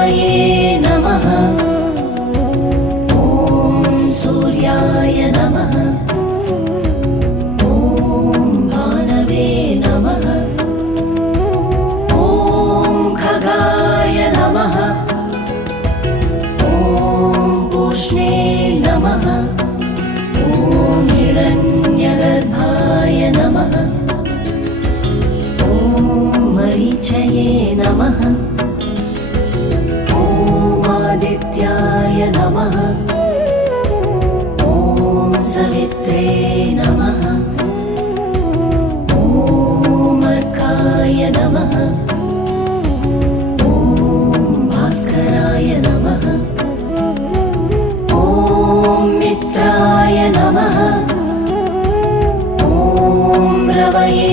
रवये नमः। ॐ सूर्याय नमः। ॐ भानवे नमः। ॐ खगाय नमः। ॐ पूष्णे नमः। ॐ हिरण्यगर्भाय नमः। ॐ मरीचये नमः। ॐ आदित्याय नमः। ॐ सवित्रे नमः। ॐ अर्काय नमः। ॐ भास्कराय नमः। ॐ मित्राय नमः। ॐ रवये